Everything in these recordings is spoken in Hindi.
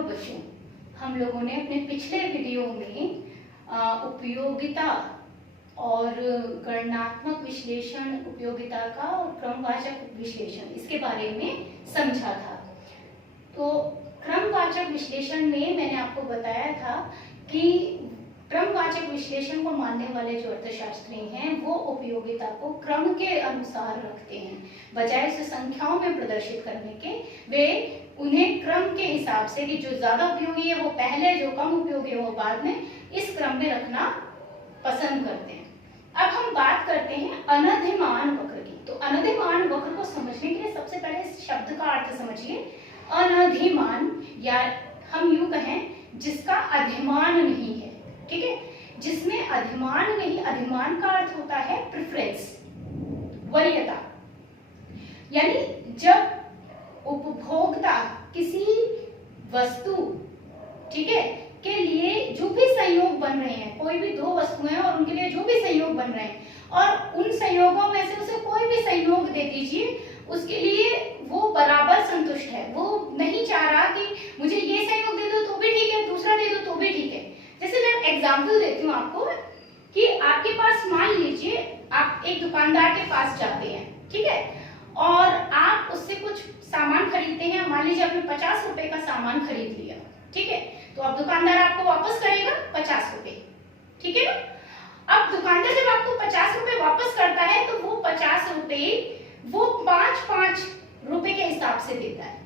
प्रिय बच्चों, हम लोगों ने अपने पिछले वीडियो में उपयोगिता और गणनात्मक विश्लेषण उपयोगिता का और क्रमवाचक विश्लेषण इसके बारे में समझा था। तो क्रमवाचक विश्लेषण में मैंने आपको बताया था कि क्रमवाचक विश्लेषण को मानने वाले जो अर्थशास्त्री हैं वो उपयोगिता को क्रम के अनुसार रखते हैं, बजाय उसे संख्याओं में प्रदर्शित करने के। वे उन्हें क्रम के हिसाब से कि जो ज्यादा उपयोगी है वो पहले, जो कम उपयोगी है वो बाद में, इस क्रम में रखना पसंद करते हैं। अब हम बात करते हैं अनधिमान वक्र की। तो अनधिमान वक्र को समझने के लिए सबसे पहले इस शब्द का अर्थ समझिए। अनधिमान, या हम यूं कहें जिसका अधिमान नहीं है, ठीक है, जिसमें अधिमान नहीं, अधिमान का अर्थ होता है प्रेफरेंस, वरीयता। यानी जब उपभोक्ता किसी वस्तु, ठीक है, के लिए जो भी संयोग बन रहे हैं, कोई भी दो वस्तुएं और उनके लिए जो भी संयोग बन रहे हैं, और उन संयोगों में से उसे कोई भी संयोग दे दीजिए, उसके लिए वो बराबर संतुष्ट है। वो नहीं चाह रहा कि मुझे ये संयोग दे दो तो भी ठीक है, दूसरा दे दो तो भी ठीक है। जैसे मैं एग्जाम्पल देती हूँ आपको कि आपके पास, मान लीजिए आप एक दुकानदार के पास जाते हैं, ठीक है, और आप उससे कुछ सामान खरीदते हैं। मान लीजिए आपने 50 रुपए का सामान खरीद लिया, ठीक है, तो अब दुकानदार आपको वापस करेगा 50 रुपए, ठीक है ना। अब दुकानदार जब आपको 50 रुपए वापस करता है तो वो 50 रुपए वो 5-5 रुपए के हिसाब से देता है।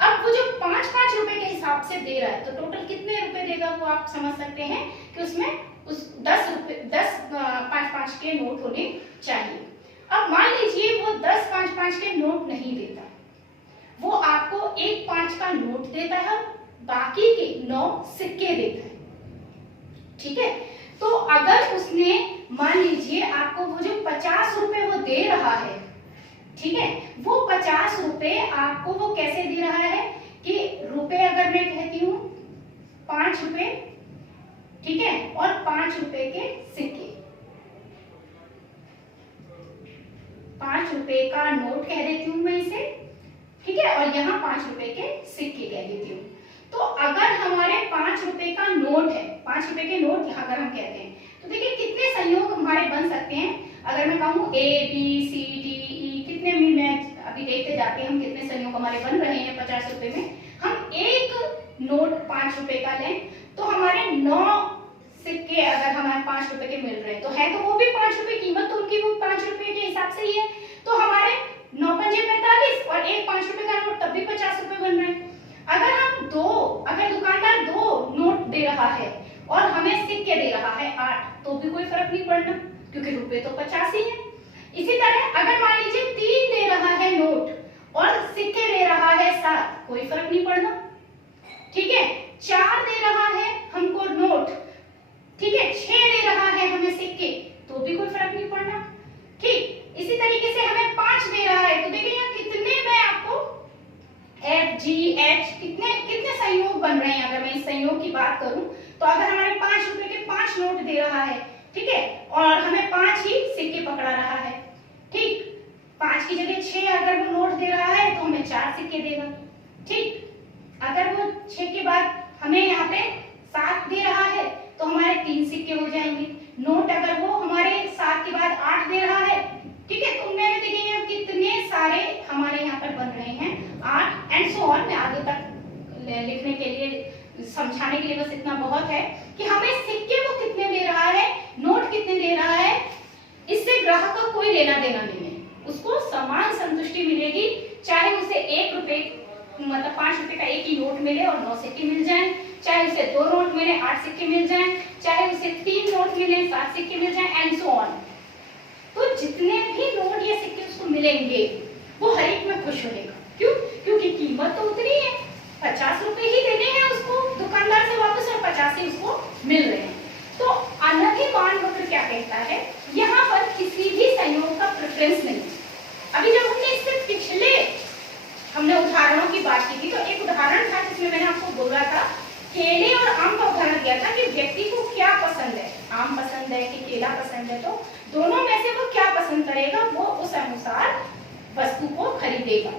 अब वो जो 5-5 रुपए के हिसाब से दे रहा है तो टोटल कितने रुपए देगा वो आप समझ सकते हैं कि उसमें उस 10 5-5 के नोट होने चाहिए। अब मान लीजिए वो 10 5-5 के नोट नहीं देता, वो आपको एक 5 का नोट देता है और बाकी के 9 सिक्के देता है, ठीक है। तो अगर उसने, मान लीजिए आपको वो जो 50 रुपए वो दे रहा है, ठीक है, वो 50 रुपए आपको वो कैसे दे रहा है कि रुपए, अगर मैं कहती हूँ 5 रुपए, ठीक है, और 5 रुपए के सिक्के, 5 रुपए का नोट कह देती हूँ मैं इसे, ठीक है, और यहाँ 5 रुपए के सिक्के कह देती हूँ। तो अगर हमारे 5 रुपए का नोट है, 5 रुपए के नोट यहाँ अगर हम कहते हैं, तो देखिए कितने संयोग हमारे बन सकते हैं। अगर मैं कहूँ A B C D E, कितने भी, मैं अभी देखते जाते हैं हम कितने संयोग हमारे बन रहे हैं 50 रुपए में। हम एक नोट 5 रुपए का लें तो हमारे 9 सिक्के अगर हमारे 5 रुपए के मिल रहे हैं, तो है तो वो भी 5 रुपए, कीमत तो उनकी वो 5 रुपए के हिसाब से ही है, तो हमारे 9 पंजे 45 और एक 5 रुपए का नोट तब भी 50 रुपए बन रहे हैं। अगर दुकानदार 2 नोट दे रहा है और हमें सिक्के दे रहा है 8, तो भी कोई फर्क नहीं पड़ना क्योंकि रुपए तो 50 ही है। इसी तरह अगर मान लीजिए 3 दे रहा है नोट और सिक्के दे रहा है 7, कोई फर्क नहीं पड़ना, ठीक है। 4 दे रहा है हमको नोट, ठीक है, 6 दे रहा है हमें सिक्के, तो भी कोई फर्क नहीं पड़ना, ठीक। इसी तरीके से हमें 5 दे रहा है, तो देखिए यहाँ कितने, मैं आपको F G H कितने संयोग बन रहे हैं। अगर मैं इस संयोग की बात करूं तो अगर हमारे 5 रुपए के 5 नोट दे रहा है, ठीक है, और हमें 5 ही सिक्के पकड़ा रहा है, ठीक, 5 की जगह 6 अगर वो नोट दे रहा है तो हमें 4 सिक्के देगा, ठीक। अगर वो 6 के बाद हमें यहाँ पे 7 दे रहा है तो हमारे 3 सिक्के हो जाएंगे। नोट अगर वो हमारे 7 के बाद 8 दे रहा है, ठीक है, तो मैंने देखिए कितने सारे हमारे यहाँ पर बन रहे हैं, 8 एंड सो ऑन। मैं आगे तक लिखने के लिए, समझाने के लिए बस इतना बहुत है कि हमें सिक्के वो कितने दे रहा है, नोट कितने दे रहा है, इससे ग्राहक का कोई लेना देना नहीं है। उसको समान संतुष्टि मिलेगी, चाहे उसे 1 रुपए, मतलब 5 रुपए का एक ही नोट मिले और 9 सिक्के मिल जाए, चाहे उसे 2 नोट मिले 8 सिक्के मिल जाए, चाहे उसे 3 नोट मिले 7 सिक्के मिल जाए एंड सो ऑन। तो जितने भी नोट या सिक्के उसको मिलेंगे वो हर एक में खुश रहेगा। क्यों? क्योंकि कीमत तो उतनी है, 50 रुपए ही देने हैं उसको दुकानदार से वापस और 50 ही उसको मिल रहे हैं। तो अनधिमान वक्र क्या कहता है, यहाँ पर किसी भी संयोग का प्रेफरेंस नहीं। अभी जब हमने इससे पिछले हमने उदाहरणों की बात की थी, तो एक उदाहरण था जिसमें मैंने आपको बोला था, केले और आम का उदाहरण दिया था कि व्यक्ति को क्या पसंद है, आम पसंद है कि केला पसंद है, तो दोनों में से वो क्या पसंद करेगा, वो उस अनुसार वस्तु को खरीदेगा,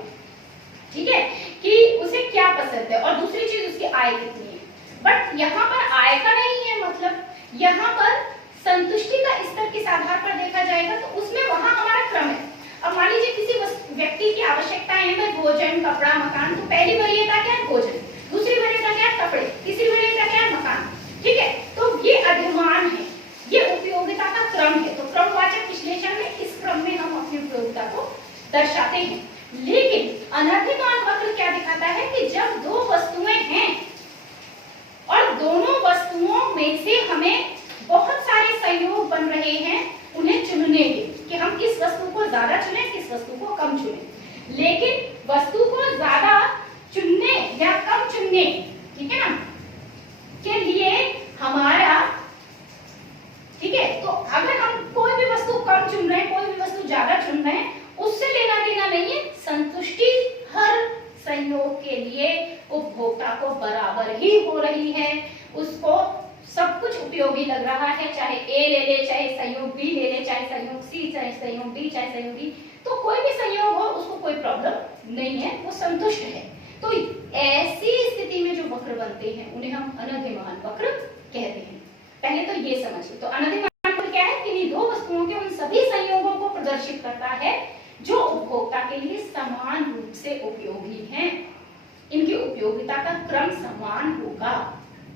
ठीक है, कि उसे क्या पसंद है और दूसरी चीज उसकी आय कितनी है। बट यहाँ पर आय का नहीं है मतलब, यहाँ पर संतुष्टि का स्तर किस आधार पर देखा जाएगा, तो उसमें वहां हमारा क्रम है। अब मान लीजिए किसी व्यक्ति की आवश्यकताएं हैं भाई भोजन, कपड़ा, मकान, तो पहली वरीयता क्या है भोजन, दूसरी वरीयता क्या है कपड़े, तीसरी वरीयता क्या है मकान, ठीक है। तो ये अधिमान है, ये उपयोगिता का क्रम है। तो क्रमवाचक विश्लेषण में इस क्रम में हम अपनी उपयोगिता को दर्शाते हैं। लेकिन अनधिमान वक्र क्या दिखाता है कि जब दो वस्तुएं हैं और दोनों वस्तुओं में से हमें बहुत सारे संयोग बन रहे हैं उन्हें चुनने के, कि हम किस वस्तु को ज्यादा चुनें, किस वस्तु को कम चुनें। लेकिन वस्तु को ज्यादा चुनने या कम चुनने, ठीक है ना, के लिए हमारा, ठीक है, तो अगर हम कोई भी वस्तु कम चुन रहे हैं, कोई भी वस्तु ज्यादा चुन रहे हैं, उससे लेना देना नहीं है। संतुष्टि हर संयोग के लिए उपभोक्ता को बराबर ही हो रही है, उसको सब कुछ उपयोगी लग रहा है, चाहे ए ले ले, चाहे संयोग बी ले ले, चाहे संयोग सी, चाहे संयोग डी, चाहे संयोग डी, तो कोई भी संयोग हो उसको कोई प्रॉब्लम नहीं है, वो संतुष्ट है। तो ऐसी स्थिति में जो वक्र बनते हैं उन्हें हम अनधिमान वक्र कहते हैं। पहले तो ये समझिए, तो अनधिमान वक्र क्या है, किन्हीं दो वस्तुओं के उन सभी संयोगों को प्रदर्शित करता है जो उपभोक्ता के लिए समान रूप से उपयोगी हैं। इनकी उपयोगिता का क्रम समान होगा,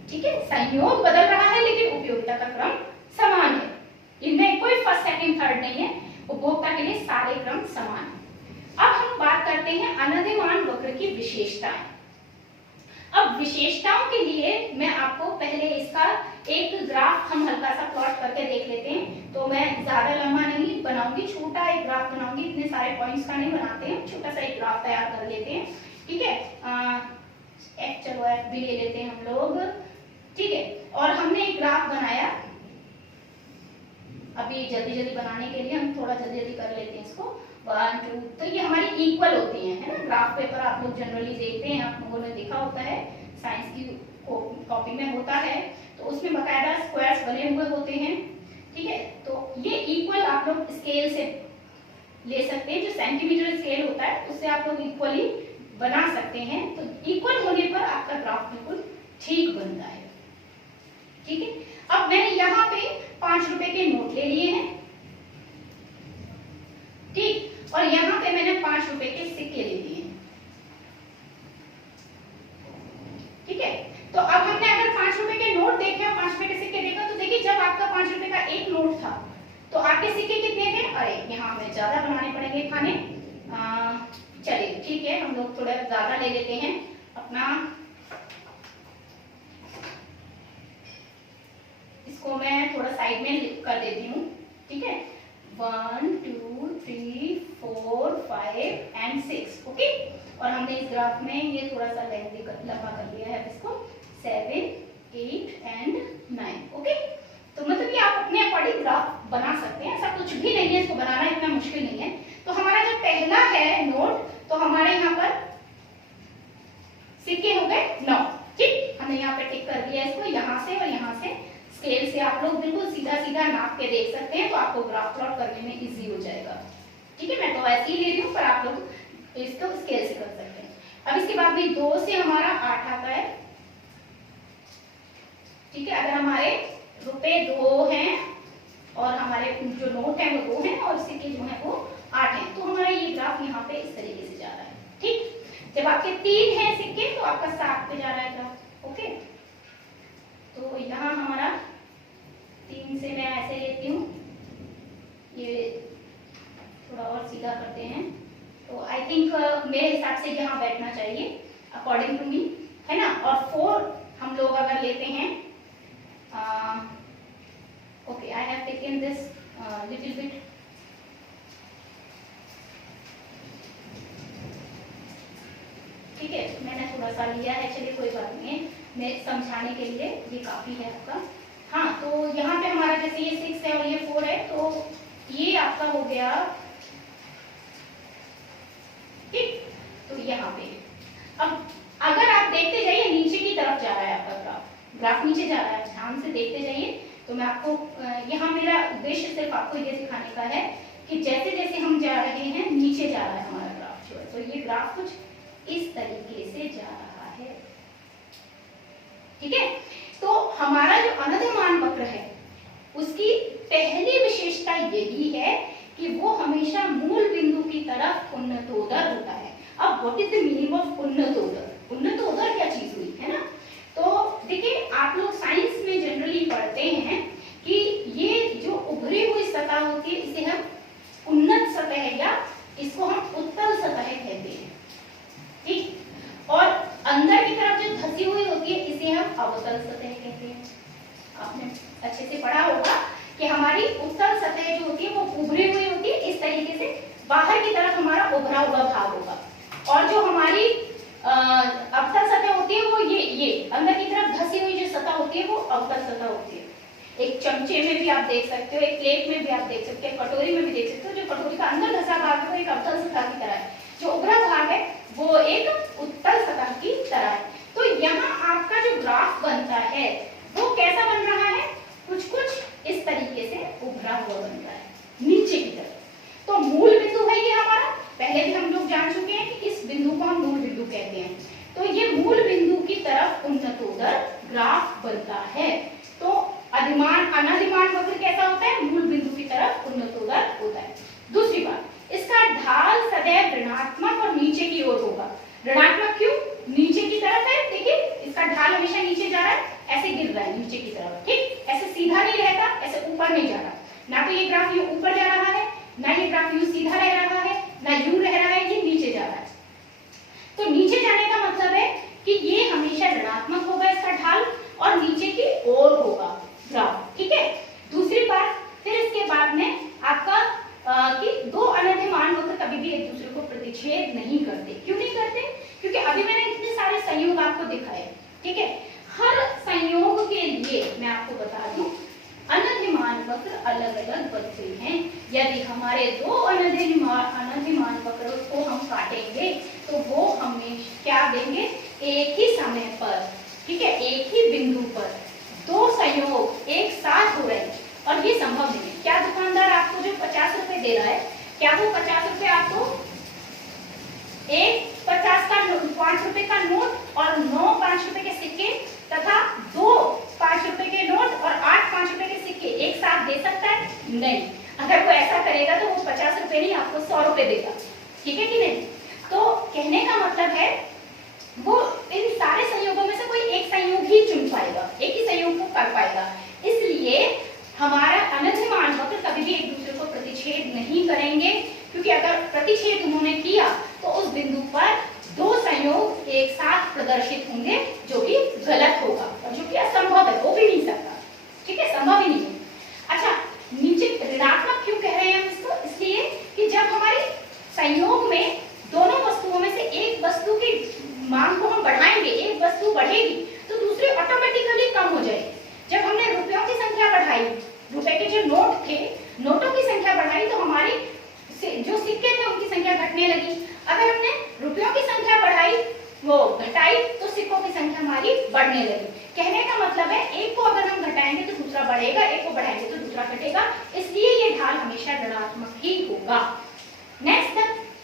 ठीक है। संयोग बदल रहा है लेकिन उपयोगिता का क्रम समान है, इनमें कोई फर्स्ट सेकंड थर्ड नहीं है, उपभोक्ता के लिए सारे क्रम समान है। अब हम बात करते हैं अनधिमान वक्र की विशेषताएं। अब विशेषताओं के लिए मैं आपको पहले इसका एक ग्राफ हम हल्का सा प्लॉट करके देख लेते हैं। तो मैं ज्यादा लंबा नहीं बनाऊंगी, छोटा एक ग्राफ बनाऊंगी, इतने सारे पॉइंट्स का नहीं बनाते हैं, छोटा सा एक ग्राफ तैयार कर लेते हैं, ठीक है। चलो एफ भी ले लेते हैं हम लोग, ठीक है। और हमने एक ग्राफ बनाया, अभी जल्दी जल्दी बनाने के लिए हम थोड़ा जल्दी जल्दी कर लेते हैं इसको। 1 2, तो ये हमारी इक्वल होती हैं, है ना। ग्राफ पेपर आप लोग जनरली देखते हैं, आप लोगों ने देखा होता है, साइंस की कॉपी में होता है, तो उसमें बकायदा स्क्वायर्स बने हुए होते हैं, ठीक है। तो ये इक्वल आप लोग स्केल से ले सकते हैं, जो सेंटीमीटर स्केल होता है उससे आप लोग इक्वली बना सकते हैं। तो इक्वल होने पर आपका ग्राफ बिल्कुल ठीक बनता है, ठीक है। अब मैंने यहाँ पे 5 रुपए के नोट ले लिए हैं, ठीक, और यहाँ पे मैंने 5 रुपए के सिक्के ले लिए हैं, ठीक है। तो अब हमने अगर 5 रुपए के नोट देखे और 5 रुपए के सिक्के देखा, तो देखिए जब आपका 5 रुपए का एक नोट था तो आपके सिक्के कितने थे, अरे यहाँ हमें ज्यादा बनाने पड़ेंगे खाने, चलिए ठीक है, हम लोग थोड़ा ज्यादा ले लेते हैं अपना, इसको मैं थोड़ा साइड में कर देती हूँ, ठीक है। 1 2 3 4 5 एंड 6, ओके। और हमने इस ग्राफ में ये थोड़ा सा लेंथी लंबा कर लिया है इसको, 7 8 एंड 9, ओके। तो मतलब ये आप अपने अकॉर्डिंग ग्राफ बना सकते हैं, ऐसा कुछ भी नहीं है, इसको बनाना इतना मुश्किल नहीं है। तो हमारा जो पहला है नोट, तो हमारे यहाँ पर सिक्के हो गए 9, ठीक, हमने यहाँ पे टिक कर दिया इसको, यहाँ से और यहाँ से स्केल से आप लोग बिल्कुल सीधा सीधा नाप के देख सकते हैं, तो आपको ग्राफ प्लॉट करने में इजी हो जाएगा, ठीक है। मैं तो ऐसे ही ले रही हूँ, पर आप लोग इसको स्केल से कर सकते हैं। अब इसके बाद भी 2 से हमारा 8 आता है, ठीक है। अगर हमारे रुपए 2 हैं और हमारे जो नोट है वो 2 हैं और सिक्के जो है वो 8 हैं, तो हमारा ये ग्राफ यहाँ पे इस तरीके से जा रहा है, ठीक। जब आपके 3 हैं सिक्के तो आपका 7 पे जा रहा है ग्राफ, ओके। तो यहाँ हमारा 3 से मैं ऐसे लेती हूँ, ये थोड़ा और सीधा करते हैं, तो आई थिंक मेरे हिसाब से यहाँ बैठना चाहिए अकॉर्डिंग टू मी, है ना। और 4 हम लोग अगर लेते हैं, okay, I have taken this little bit, ठीक है, मैंने थोड़ा सा लिया है, चलिए कोई बात नहीं है, मैं समझाने के लिए ये काफी है आपका। हाँ, तो यहाँ पे हमारा जैसे ये 6 है और ये 4 है, तो ये आपका हो गया, ठीक। तो यहाँ पे अब अगर आप देखते जाइए नीचे की तरफ जा रहा है आपका ग्राफ नीचे जा रहा है, ध्यान से देखते जाइए। तो मैं आपको यहाँ मेरा उद्देश्य सिर्फ आपको ये दिखाने का है कि जैसे जैसे हम जा रहे हैं नीचे जा रहा है हमारा ग्राफ जो है, तो ये ग्राफ कुछ इस तरीके से जा रहा है। है। ठीक है, तो हमारा जो अनधिमान वक्र है उसकी पहली विशेषता यही है कि वो हमेशा मूल बिंदु की तरफ उन्नतोदर होता है। अब what is the meaning of उन्नतोदर? उन्नतोदर क्या चीज हुई है ना? तो देखिए, आप लोग साइंस में जनरली पढ़ते हैं कि ये जो उभरी हुई सतह होती है इसे हम उन्नत सतह या इसको हम उत्तल सतह कहते हैं। ठीक, और अंदर की तरफ जो धसी हुई होती है इसे हम अवतल सतह कहते हैं। आपने अच्छे से पढ़ा होगा कि हमारी उत्तल सतह जो होती है वो उभरी हुई होती है, इस तरीके से बाहर की तरफ हमारा उभरा हुआ भाग होगा, और जो हमारी अवतल सतह होती है वो ये अंदर की तरफ धसी हुई जो सतह होती है वो अवतल सतह होती है। एक चमचे में भी आप देख सकते हो, एक प्लेट में भी आप देख सकते हो, कटोरी में भी देख सकते हो, जो कटोरी का अंदर धसा भाग है वो एक अवतल सतह की तरह है, जो उभरा भाग है वो एक उत्तल सतह की तरह है। तो यहाँ आपका जो ग्राफ बनता है वो कैसा बन रहा है? कुछ इस तरीके से उभरा हुआ बन रहा है नीचे की तरफ। तो मूल बिंदु है ये हमारा, पहले भी हम लोग जान चुके हैं कि इस बिंदु को हम मूल बिंदु कहते हैं। तो ये मूल बिंदु की तरफ उन्नतोदर ग्राफ बनता है। तो अनधिमान वक्र कैसा होता है? मूल बिंदु की तरफ उन्नतोदर होता है। दूसरी बात, इसका ढाल सदैव ऋणात्मक और नीचे की ओर होगा। ऋणात्मक क्यों? नीचे की तरफ है, देखिए इसका ढाल हमेशा नीचे जा रहा है, ऐसे गिर रहा है नीचे की तरफ। ठीक, ऐसे सीधा नहीं रहता, ऐसे ऊपर नहीं जा रहा। ना तो ये ग्राफ यूं ऊपर जा रहा है, ना ये ग्राफ यूं सीधा रह रहा है, ना यूं रह रहा है, ये नीचे जा रहा है। तो नीचे जाने का मतलब है कि ये हमेशा ऋणात्मक होगा इसका ढाल, और नीचे की ओर होगा ग्राफ। ठीक है, दूसरी बात, फिर इसके बाद में आपका कि दो अनधिमान वक्र कभी भी एक दूसरे को प्रतिच्छेद नहीं करते। क्यों नहीं करते? क्योंकि अभी मैंने इतने सारे संयोग आपको दिखाए। ठीक है, हर संयोग के लिए मैं आपको बता दूं, अनधिमान वक्र अलग अलग बनते हैं। यदि हमारे दो अनधिमान वक्र को हम काटेंगे तो वो हमें क्या देंगे? एक ही समय पर, ठीक है, एक ही बिंदु पर दो संयोग एक साथ हो रहे हैं, और ये संभव नहीं है। क्या दुकानदार आपको जो 50 रुपए दे रहा है, क्या वो 50 रुपए आपको एक 50 का 5 रुपए का नोट और 9 5 रुपए के सिक्के तथा 2 5 रुपए के नोट और 8 5 रुपए के सिक्के एक साथ दे सकता है? नहीं। अगर वो ऐसा करेगा तो वो 50 रुपए नहीं, आपको 100 रुपए देगा। ठीक है कि नहीं? तो कहने का मतलब है वो इन सारे संयोगों में से कोई एक संयोग ही चुन पाएगा, एक ही संयोग को कर पाएगा। इसलिए हमारा अनधिमान वक्र कभी भी एक दूसरे को प्रतिच्छेद नहीं करेंगे, क्योंकि अगर प्रतिच्छेद उन्होंने किया तो उस बिंदु पर दो संयोग एक साथ प्रदर्शित होंगे, जो कि गलत होगा और जो कि असंभव है, हो भी नहीं सकता। ठीक है, संभव ही नहीं है। अच्छा, नीचे ऋणात्मक क्यों कह रहे हैं हम इसको? इसलिए कि जब हमारे संयोग में दोनों वस्तुओं में से एक वस्तु की मांग को हम बढ़ाएंगे, एक वस्तु बढ़ेगी तो दूसरी ऑटोमेटिकली कम हो जाएगी। जब हमने रुपयों की संख्या बढ़ाई, रुपए के जो नोट थे, नोटों की संख्या बढ़ाई, तो हमारी जो सिक्के थे उनकी संख्या घटने लगी। अगर हमने रुपयों की संख्या बढ़ाई, वो घटाई, तो सिक्कों की संख्या हमारी बढ़ने लगी। कहने का मतलब है एक को अगर हम घटाएंगे तो दूसरा बढ़ेगा, एक को बढ़ाएंगे तो दूसरा घटेगा, इसलिए ये ढाल हमेशा ऋणात्मक ही होगा। नेक्स्ट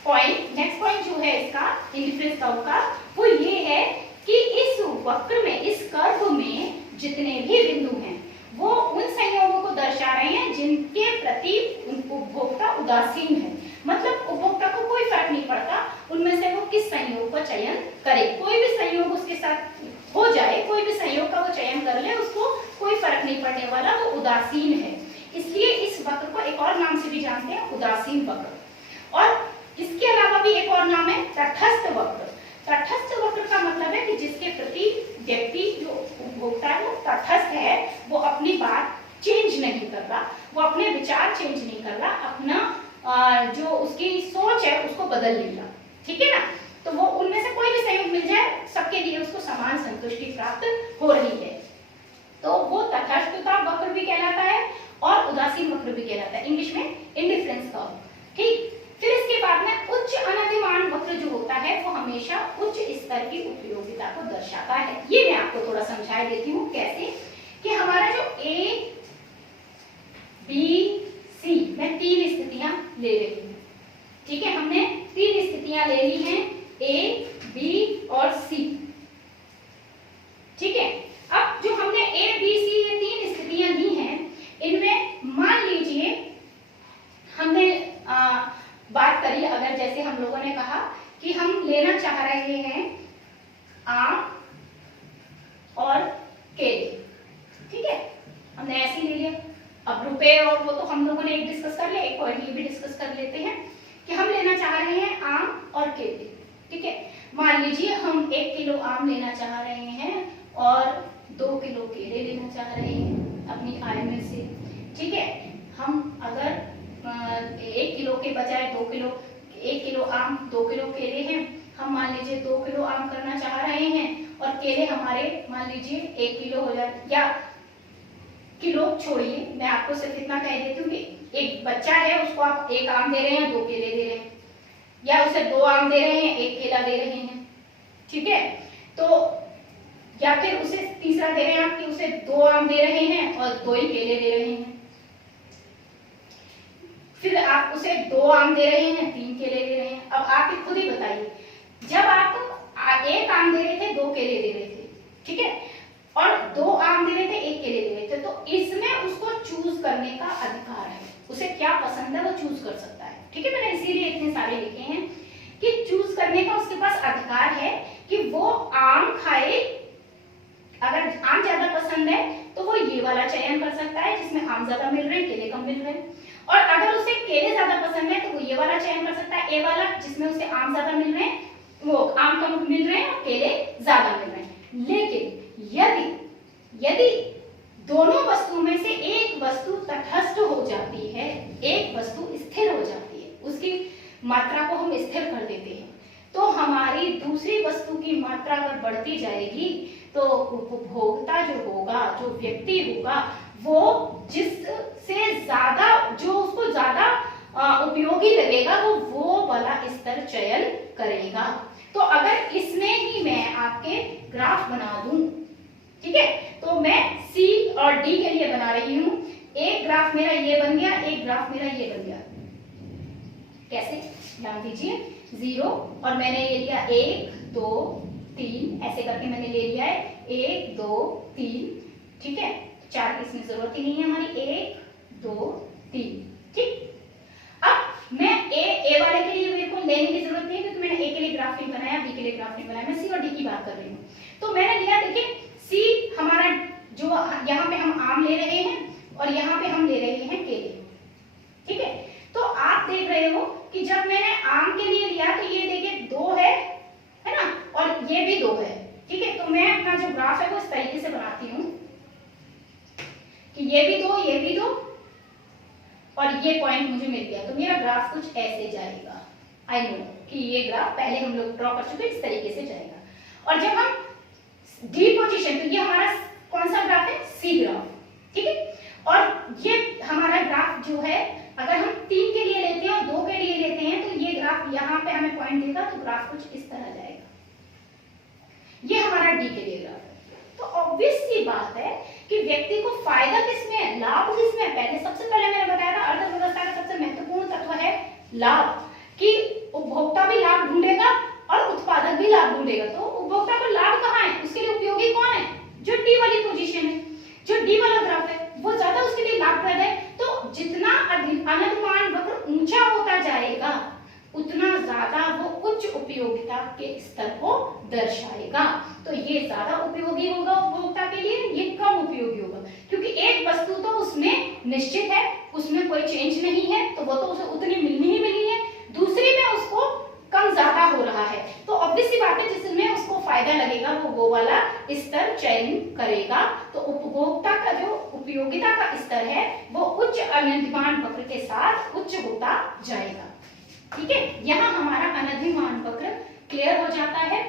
पॉइंट जो है इसका इंडिफरेंस कर्व का, वो ये है कि इस वक्र में, इस कर्व में जितने भी बिंदु हैं वो उन संयोगों को दर्शा रहे हैं जिनके प्रति उपभोक्ता उदासीन है। मतलब उपभोक्ता को कोई फर्क नहीं पड़ता उनमें से वो किस संयोग का चयन करे, कोई भी संयोग उसके साथ हो जाए, कोई भी संयोग का वो चयन कर ले, उसको कोई फर्क नहीं पड़ने वाला, वो उदासीन है। इसलिए इस वक्र को एक और नाम से भी जानते हैं, उदासीन वक्र। और इसके अलावा भी एक और नाम है तटस्थ वक्र। तटस्थ वक्र का मतलब है कि जिसके प्रति व्यक्ति जो उपभोक्ता है वो तटस्थ है, वो अपनी बात चेंज नहीं कर रहा, वो अपने विचार चेंज नहीं कर रहा, अपना जो उसकी सोच है उसको बदल नहीं रहा। ठीक है ना? तो वो उनमें से कोई भी संयोग मिल जाए, सबके लिए उसको समान संतुष्टि प्राप्त हो रही है, तो वो तटस्थता वक्र भी कहलाता है और उदासीन वक्र भी कहलाता है, इंग्लिश में इंडिफरेंस कर्व। ठीक, फिर इसके बाद में उच्च अनधिमान वक्र जो होता है वो हमेशा उच्च स्तर की उपयोगिता को दर्शाता है। ये मैं आपको थोड़ा समझा देती हूँ कैसे, कि हमारा जो ए बी सी, मैं 3 स्थितियां ले रही हूँ। ठीक है, हमने 3 स्थितियां ले ली हैं, ए बी और सी। ठीक है। अब जो हमने ए बी सी ये 3 स्थितियां दी हैं, इनमें मान लीजिए हमने बात करी, अगर जैसे हम लोगों ने कहा कि हम लेना चाह रहे हैं आम और केले, ठीक है, हमने ऐसे ही ले लिया। अब रुपए और वो तो हम लोगों ने एक डिस्कस कर लिया, एक पॉइंट ये भी डिस्कस कर लेते हैं कि हम लेना चाह रहे हैं आम और केले, ठीक है। मान लीजिए हम 1 किलो आम लेना चाह रहे हैं और 2 किलो केले लेना चाह रहे हैं अपनी आय में से, ठीक है। हम अगर 1 किलो के बजाय 2 किलो, 1 किलो आम 2 किलो केले हैं, हम मान लीजिए 2 किलो आम करना चाह रहे हैं और केले हमारे मान लीजिए 1 किलो हो जाए, या किलो छोड़िए, मैं आपको सिर्फ इतना कह देती हूँ कि एक बच्चा है उसको आप 1 आम दे रहे हैं 2 केले दे रहे हैं, या उसे 2 आम दे रहे हैं 1 केला दे रहे हैं, ठीक है। तो या फिर उसे तीसरा दे रहे हैं आप कि उसे 2 आम दे रहे हैं और 2 ही केले दे रहे हैं, फिर आप उसे 2 आम दे रहे हैं 3 केले दे रहे हैं। अब आप खुद ही बताइए, जब आप 1 आम दे रहे थे 2 केले दे रहे थे, ठीक है, और 2 आम दे रहे थे 1 केले दे रहे थे, तो इसमें उसको चूज करने का अधिकार है, उसे क्या पसंद है वो चूज कर सकता है, ठीक है। मैंने इसीलिए इतने सारे लिखे हैं कि चूज करने का उसके पास अधिकार है कि वो आम खाए। अगर आम ज्यादा पसंद है तो वो ये वाला चयन कर सकता है जिसमें आम ज्यादा मिल रहे हैं केले कम मिल रहे हैं, और अगर उसे केले ज्यादा पसंद है तो वो ये वाला चयन कर सकता है, ए वाला, जिसमें उसे आम ज्यादा मिल रहे हैं, वो आम कम मिल रहे हैं और केले ज्यादा मिल रहे हैं। लेकिन यदि दोनों वस्तुओं में से एक वस्तु तटस्थ हो जाती है, एक वस्तु स्थिर हो जाती है, उसकी मात्रा को हम स्थिर कर देते हैं, तो हमारी दूसरी वस्तु की मात्रा अगर बढ़ती जाएगी तो उपभोक्ता जो होगा, जो व्यक्ति होगा, वो जिससे ज्यादा, जो उसको ज्यादा उपयोगी लगेगा वो वाला स्तर चयन करेगा। तो अगर इसमें ही मैं आपके ग्राफ बना दूं, ठीक है, तो मैं सी और डी के लिए बना रही हूं, एक ग्राफ मेरा ये बन गया, एक ग्राफ मेरा ये बन गया, कैसे ध्यान दीजिए, 0 और मैंने ये लिया 1 2 3, ऐसे करके मैंने ले लिया है 1 2 3, ठीक है, 4 की इसमें जरूरत ही नहीं है हमारी, 1 2 3, ठीक। अब मैं ए वाले के लिए मेरे को लेने की जरूरत नहीं है क्योंकि मैंने ए के लिए ग्राफ नहीं बनाया, बी के लिए ग्राफ नहीं बनाया, मैं सी और डी की बात कर रही हूँ। तो मैंने लिया, देखिए सी हमारा जो यहाँ पे हम आम ले रहे हैं और यहाँ पे हम ले रहे हैं केले, ठीक है। तो आप देख रहे हो कि जब मैंने आम के लिए लिया तो ये देखिए 2 है ना, और ये भी 2 है, ठीक है। तो मैं अपना जो ग्राफ है वो इस तरीके से बनाती हूँ कि ये भी 2 ये भी 2 और ये पॉइंट मुझे मिल गया, तो मेरा ग्राफ कुछ ऐसे जाएगा। आई नो कि ये ग्राफ पहले हम लोग ड्रॉ कर चुके, इस तरीके से जाएगा। और जब हम डी पोजीशन, तो ये हमारा कौन सा ग्राफ है, सी ग्राफ, ठीक है। और ये हमारा ग्राफ जो है, अगर हम 3 के लिए लेते हैं और 2 के लिए लेते हैं तो ये ग्राफ यहाँ पे हमें पॉइंट देगा, तो ग्राफ कुछ इस तरह जाएगा। ये हमारा डी के लिए ग्राफ है। तो ऑब्वियस सी बात है कि व्यक्ति को फायदा किसमें है, लाभ किसमें है। पहले सबसे पहले मैंने बताया था अर्थव्यवस्था का सबसे महत्वपूर्ण तत्व है लाभ, कि उपभोक्ता भी लाभ ढूंढेगा और उत्पादक भी लाभ ढूंढेगा। तो उपभोक्ता को लाभ कहाँ है, उसके लिए उपयोगी कौन है, जो डी वाली पोजीशन है, जो डी वाला ग्राफ है, वो ज्यादा उसके लिए लाभप्रद है। तो जितना अनुमान वक्र ऊंचा होता जाएगा उतना ज्यादा वो उच्च उपयोगिता के स्तर को दर्शाएगा। तो ये ज्यादा उपयोगी होगा उपभोक्ता के लिए, ये कम उपयोगी होगा, क्योंकि एक वस्तु तो उसमें निश्चित है, उसमें कोई चेंज नहीं है, तो वो तो उसे उतनी मिलनी ही मिलनी है। दूसरी में उसको कम ज्यादा हो रहा है, तो ऑब्वियस सी बात है जिसमें उसको फायदा लगेगा वो वाला स्तर चयन करेगा। तो उपभोक्ता का जो उपयोगिता का स्तर है वो उच्च अनुमान वक्र के साथ उच्च होता जाएगा, ठीक है। यहाँ हमारा अनुमान वक्र क्लियर हो जाता है।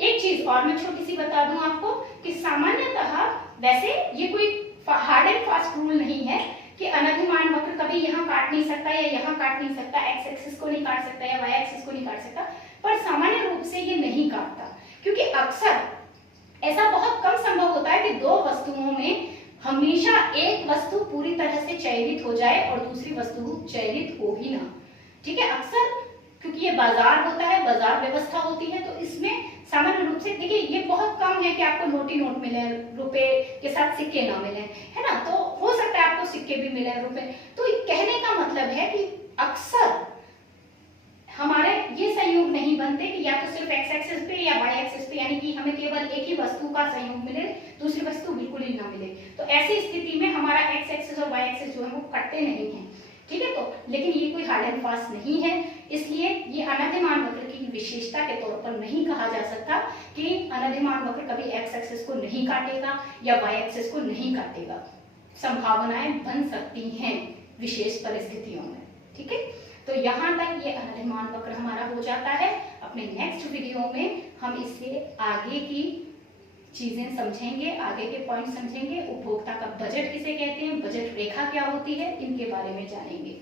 एक चीज और मैं छोटी सी बता दूं आपको कि सामान्यतः वैसे ये कोई हार्ड एंड फास्ट रूल नहीं है कि अनुमान वक्र कभी यहाँ काट नहीं सकता या यहाँ काट नहीं सकता, एक्स एक्सिस को नहीं काट सकता या वाई एक्सिस को नहीं काट सकता, पर सामान्य रूप से ये नहीं काटता, क्योंकि अक्सर ऐसा बहुत कम संभव होता है कि 2 वस्तुओं में हमेशा एक वस्तु पूरी तरह से चयनित हो जाए और दूसरी वस्तु चयनित हो ही ना, ठीक है। अक्सर क्योंकि ये बाजार होता है, बाजार व्यवस्था होती है, तो इसमें सामान्य रूप से, देखिए ये बहुत कम है कि आपको नोट ही नोट मिले, रुपए के साथ सिक्के ना मिले, है ना। तो हो सकता है आपको सिक्के भी मिले, रुपए। तो कहने का मतलब है कि अक्सर हमारे ये संयोग नहीं बनते कि या तो सिर्फ एक्स एक्सिस पे या वाई एक्सिस पे, यानी कि हमें केवल एक ही वस्तु का संयोग मिले, दूसरी वस्तु बिल्कुल ही ना मिले। तो ऐसी स्थिति में हमारा एक्स एक्सिस और वाई एक्सिस जो है वो कटते नहीं है, ठीक है। तो लेकिन ये कोई हार्ड एंड फास्ट नहीं है, इसलिए ये अनधिमान वक्र की विशेषता के तौर पर नहीं कहा जा सकता कि अनधिमान वक्र कभी एक्स एक्सिस को नहीं काटेगा या वाई एक्सिस को नहीं काटेगा। संभावनाएं बन सकती हैं विशेष परिस्थितियों में, ठीक है। तो यहाँ तक ये अनधिमान वक्र हमारा हो जाता है। अपने नेक्स्ट वीडियो में हम इससे आगे की चीजें समझेंगे, आगे के पॉइंट समझेंगे। उपभोक्ता का बजट किसे कहते हैं, बजट रेखा क्या होती है, इनके बारे में जानेंगे।